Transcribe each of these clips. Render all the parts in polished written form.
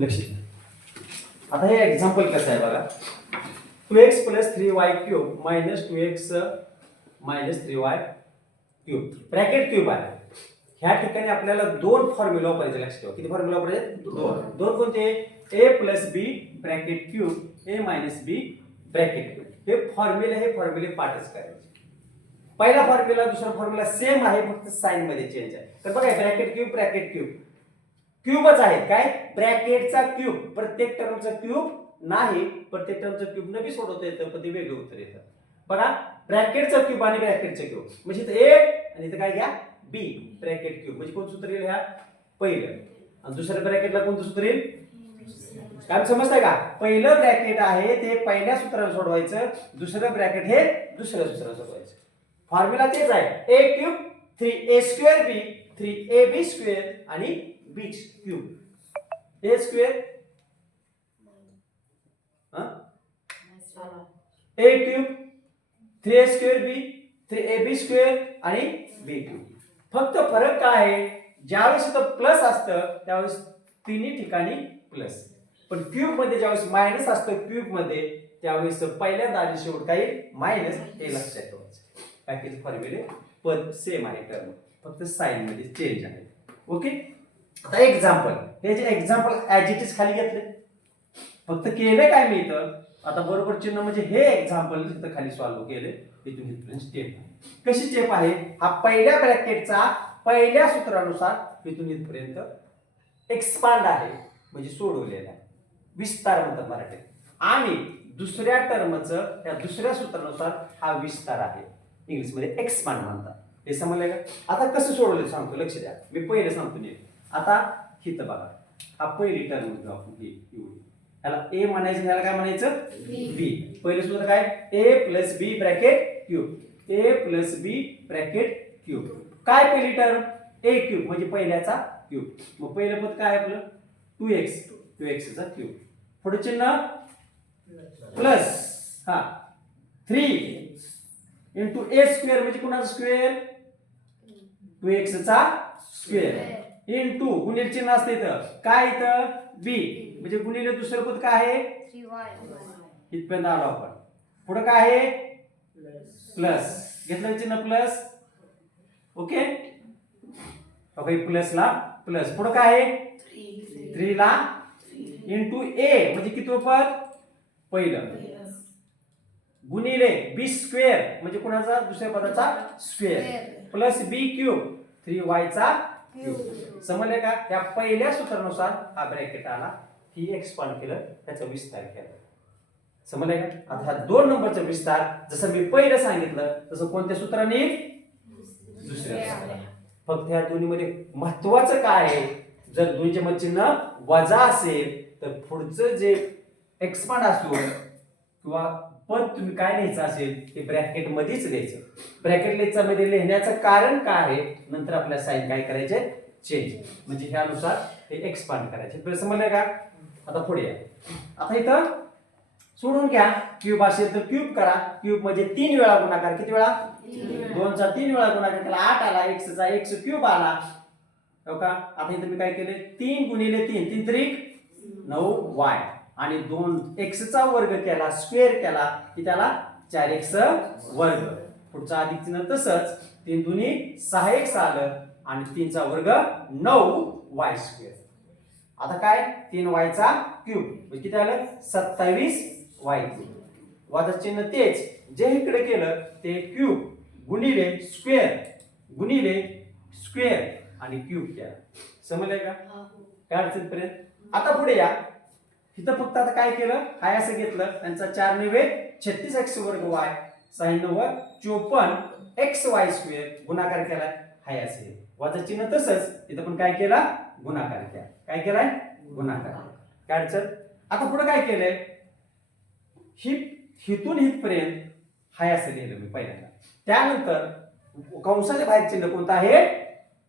लक्ष द्या. आता हे एक्झाम्पल कसं आहे बघा. 2x + 3y cube - 2x - 3y cube bracket cube आहे. ह्या ठिकाणी आपल्याला दोन फॉर्म्युला वापरायचे. लक्षात ठेवा. किती फॉर्म्युला वापरायचे? दोन कोणते? a + b bracket cube a - b bracket cube. हे फॉर्म्युले पाठच करायचे. पहिला फॉर्म्युला दुसरा फॉर्म्युला सेम आहे, फक्त साइन मध्ये चेंज आहे. तर बघा ब्रॅकेट क्यूब क्यूबच आहेत. काय? ब्रॅकेटचा क्यूब. प्रत्येक टर्मचा क्यूब नाही, प्रत्येक टर्मचा क्यूब न बी सोडवता येतं, पण ते वेगळं उत्तर येतं. बघा ब्रॅकेटचा क्यूब आणि ब्रॅकेटचा क्यूब म्हणजे इथं a आणि इथं काय घ्या b ब्रॅकेट क्यूब. म्हणजे कोणतं सूत्र येईल? ह्या पहिलं. आणि दुसऱ्या ब्रॅकेटला कोणतं सूत्र येईल? काय समजतंय का? पहिलं ब्रॅकेट आहे ते पहिल्या सूत्राने सोडवायचं, दुसरं ब्रॅकेट हे दुसऱ्या सूत्राने सोडवायचं. फॉर्म्युला तेच आहे. a cube 3a² b 3ab² आणि b cube. a square a cube 3a² b 3ab² आणि b क्यूब. फक्त फरक काय आहे? ज्यावेळेस इथं प्लस असतं त्यावेळेस तिन्ही ठिकाणी प्लस, पण क्यूब मध्ये ज्यावेळेस मायनस असतं क्यूब मध्ये त्यावेळेस पहिल्यांदा आधी शेवट काही मायनस हे लक्षात ठेवायचं. बाकीचे फॉर्म्युले पद सेम आहे, टर्म फक्त साइन मध्ये चेंज आहे. ओके. आता एक्झाम्पल, हे जे एक्झाम्पल ऍज इट इज खाली घेतले, फक्त केले काय मी इथं आता बरोबर चिन्ह म्हणजे हे एक्झाम्पल इथं खाली सॉल्व्ह केले. इथून इथपर्यंत स्टेप कशी स्टेप आहे? हा पहिल्या ब्रॅकेटचा पहिल्या सूत्रानुसार इथून इथपर्यंत एक्सपांड आहे, म्हणजे सोडवलेला आहे, विस्तार म्हणतात मराठीत. आणि दुसऱ्या टर्मचं त्या दुसऱ्या सूत्रानुसार हा विस्तार आहे, इंग्लिश मध्ये एक्सपांड म्हणतात. हे समजलं का? आता कसं सोडवलं सांगतो, लक्ष द्या. मी पहिले सांगतो नीट. आता हिथं बघा, हा पहिली टर्म घेऊ आपण, ही एवढी. याला a म्हणायचं, याला काय म्हणायचं? b. पहिलं सूत्र काय? a + b bracket cube a + b bracket cube. काय पहिली टर्म? a क्यूब म्हणजे पहिल्याचा क्यूब. मग पहिलं पद काय आपलं? 2x चा क्यूब. पुढे चिन्ह प्लस 3 इंटू a² म्हणजे कुणाचा स्क्वेअर? 2x चा स्क्वेअर इंटू गुणिले चिन्ह असते इथं काय? इथं b म्हणजे गुणिले दुसरं पद काय आहे? 3y. इथपर्यंत आलो आपण. पुढे काय आहे? प्लस. घेतलं चिन्ह प्लस. ओके. ओके, प्लसला प्लस. पुढे काय आहे? 3 ला इंटू a म्हणजे किती पद? पहिलं. गुणिले b² म्हणजे कुणाचा? दुसऱ्या पदाचा square plus b cube 3y चा क्यूब. समजले का? त्या पहिल्या सूत्रानुसार हा ब्रॅकेट आला, ही एक्सपांड केलं, त्याचा विस्तार केला. समजले का? आता हा 2 नंबरचा विस्तार जसं मी पहिलं सांगितलं तसं कोणत्या सूत्राने? दुसऱ्या सूत्राने. फक्त ह्या दोन्ही मध्ये महत्वाचं काय आहे? जर दोन्हीच्या मध्ये चिन्ह वजा असेल तर पुढचं जे एक्सपांड असतो किंवा पद तुम्ही काय लिहायचं असेल ते ब्रॅकेट मध्येच लिहायचं. ब्रॅकेट मध्ये लिहिण्याचं कारण काय आहे? नंतर आपल्या साइन काय करायचे? चेंज. म्हणजे ह्यानुसार हे एक्सपांड करायचे. समजलं का? आता पुढे या. आता इथं सोडून घ्या. क्यूब असेल तर क्यूब करा. क्यूब म्हणजे 3 वेळा गुणाकार. किती वेळा? 2 चा 3 वेळा गुणाकार केला 8 आला. x चा x क्यूब आला. हो का? आता इथं मी काय केले? 3 गुणिले 3 3 त्रिक 9y आणि 2 x चा वर्ग केला, स्क्वेअर केला की त्याला 4x वर्ग. पुढचा अधिक चिन्ह तसंच 3 दुनी 6x आलं आणि 3 चा वर्ग 9y². आता काय? 3y चा क्यूब म्हणजे किती आलं? 27y3. वजा चिन्ह तेच जे इकडे केलं ते क्यूब गुणिले स्क्वेअर आणि क्यूब केला. समजलंय का? काय अडचण पर्यंत? आता पुढे या. इथं फक्त आता काय केलं? काय असं घेतलं, त्यांचा 4 9 36x वर्ग y 6 9 54 xy² गुणाकार केला. हाय असेल. वजा चिन्ह तसंच इथं पण काय केला? गुणाकार केला. काय केलाय? गुणाकार. काय अडचण? आता पुढे काय केलंय? हिथून हितपर्यंत हाय असं लिहिलं मी पहिल्यांदा. त्यानंतर कंसाच्या बाहेर चिन्ह कोणतं आहे?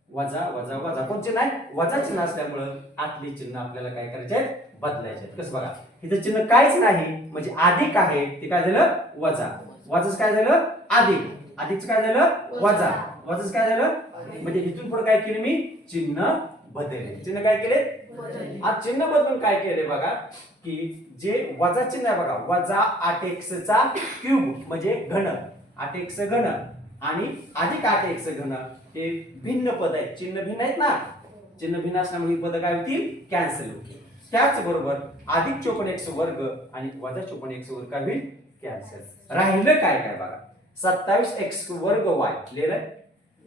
वजा वजा वजा. कोण चिन्ह आहे? वजा चिन्ह असल्यामुळं आतली चिन्ह आपल्याला काय करायचे? बदलायचे. कसं बघा, इथं चिन्ह काहीच नाही म्हणजे अधिक आहे, ते काय झालं? वजा. वजाच काय झालं? अधिक. अधिकच काय झालं? वजा. वजाच काय झालं? म्हणजे इथून पुढे काय केलं मी? चिन्ह बदलले. चिन्ह काय केले? आज चिन्ह बदलून काय केले बघा की जे वजा चिन्ह आहे बघा, वजा 8x चा क्यूब म्हणजे घन, 8x घन आणि अधिक 8x घन हे भिन्न पद आहेत. चिन्ह भिन्न आहेत ना, चिन्ह भिन्न असल्यामुळे ही पद काय होतील? कॅन्सल होतील. त्याचबरोबर अधिक 54x वर्ग आणि वजा 54x वर्ग काय होईल? कॅन्सल. राहिलं काय काय बघा, 27x वर्ग y लिहिलंय,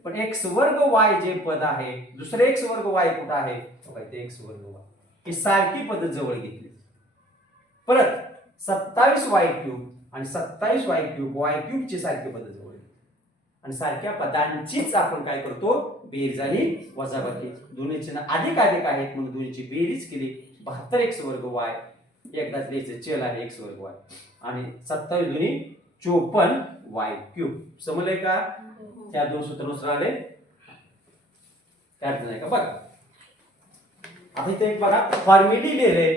पण x वर्ग y जे पद आहे, दुसरे x वर्ग y कुठं आहे? ते x वर्ग y ही सारखी पद जवळ घेतली. परत 27y क्यूब आणि 27y क्यूब y क्यूब ची सारखी पद जवळ आणि सारख्या पदांचीच आपण काय करतो? बेरीज आणि वजाबाकी. दोन्ही चिन्ह अधिक अधिक आहेत म्हणून दोन्हीची बेरीज केली. 72x वर्ग y एकदाच लिहायचं, चल आहे x वर्ग y आणि 27 दोन्ही 54y क्यूब. समजलंय का? त्या दोन सूत्रानुसार आले, काय अडचण आहे का? बघा आता इथे एक बघा फॉर्म्युली लिहिले